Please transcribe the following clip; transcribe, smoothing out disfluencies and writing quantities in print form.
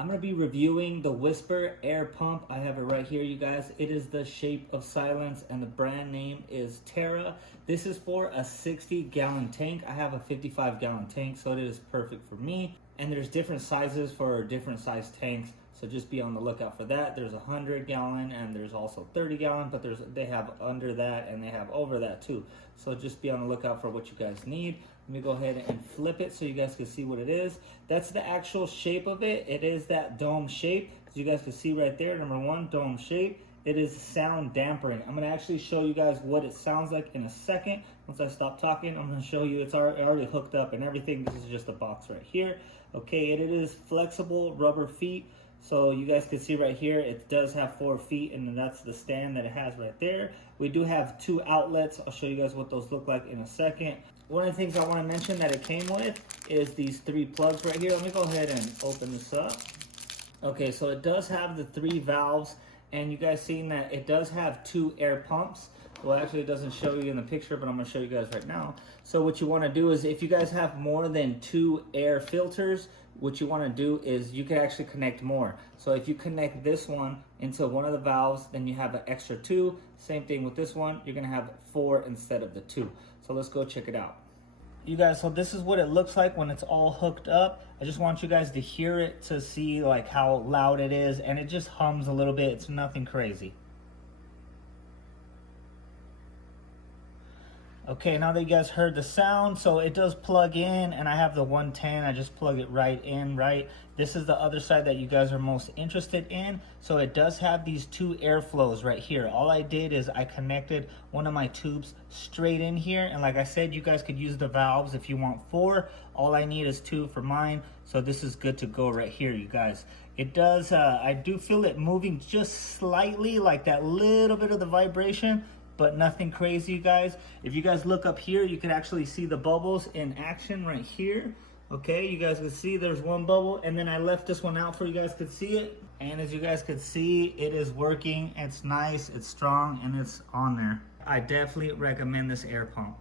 I'm going to be reviewing the Whisper air pump. I have it right here, you guys. It is the shape of silence and the brand name is Tetra. This is for a 60-gallon tank. I have a 55-gallon tank, so it is perfect for me. And there's different sizes for different size tanks, so just be on the lookout for that. There's 100-gallon and there's also 30-gallon, but they have under that and they have over that too. So just be on the lookout for what you guys need. Let me go ahead and flip it so you guys can see what it is. That's the actual shape of it. It is that dome shape. As you guys can see right there, number one, dome shape. It is sound dampening. I'm gonna actually show you guys what it sounds like in a second. Once I stop talking, I'm gonna show you it's already hooked up and everything. This is just a box right here. Okay, it is flexible rubber feet. So you guys can see right here, it does have 4 feet, and then that's the stand that it has right there. We do have 2 outlets. I'll show you guys what those look like in a second. One of the things I want to mention that it came with is these 3 plugs right here. Let me go ahead and open this up. Okay, so it does have the 3 valves, and you guys seen that it does have 2 air pumps. Well, actually it doesn't show you in the picture, but I'm gonna show you guys right now. So what you wanna do is if you guys have more than 2 air filters, what you wanna do is you can actually connect more. So if you connect this one into one of the valves, then you have an extra 2. Same thing with this one, you're gonna have 4 instead of the 2. So let's go check it out. You guys, so this is what it looks like when it's all hooked up. I just want you guys to hear it to see like how loud it is, and it just hums a little bit. It's nothing crazy. Okay, now that you guys heard the sound, so it does plug in, and I have the 110, I just plug it right in, right? This is the other side that you guys are most interested in. So it does have these 2 airflows right here. All I did is I connected one of my tubes straight in here, and like I said, you guys could use the valves if you want 4. All I need is 2 for mine, so this is good to go right here, you guys. It does, I do feel it moving just slightly, like that little bit of the vibration, but nothing crazy, you guys. If you guys look up here, you can actually see the bubbles in action right here. Okay, you guys can see there's 1 bubble, and then I left this one out for you guys could see it. And as you guys could see, it is working. It's nice, it's strong, and it's on there. I definitely recommend this air pump.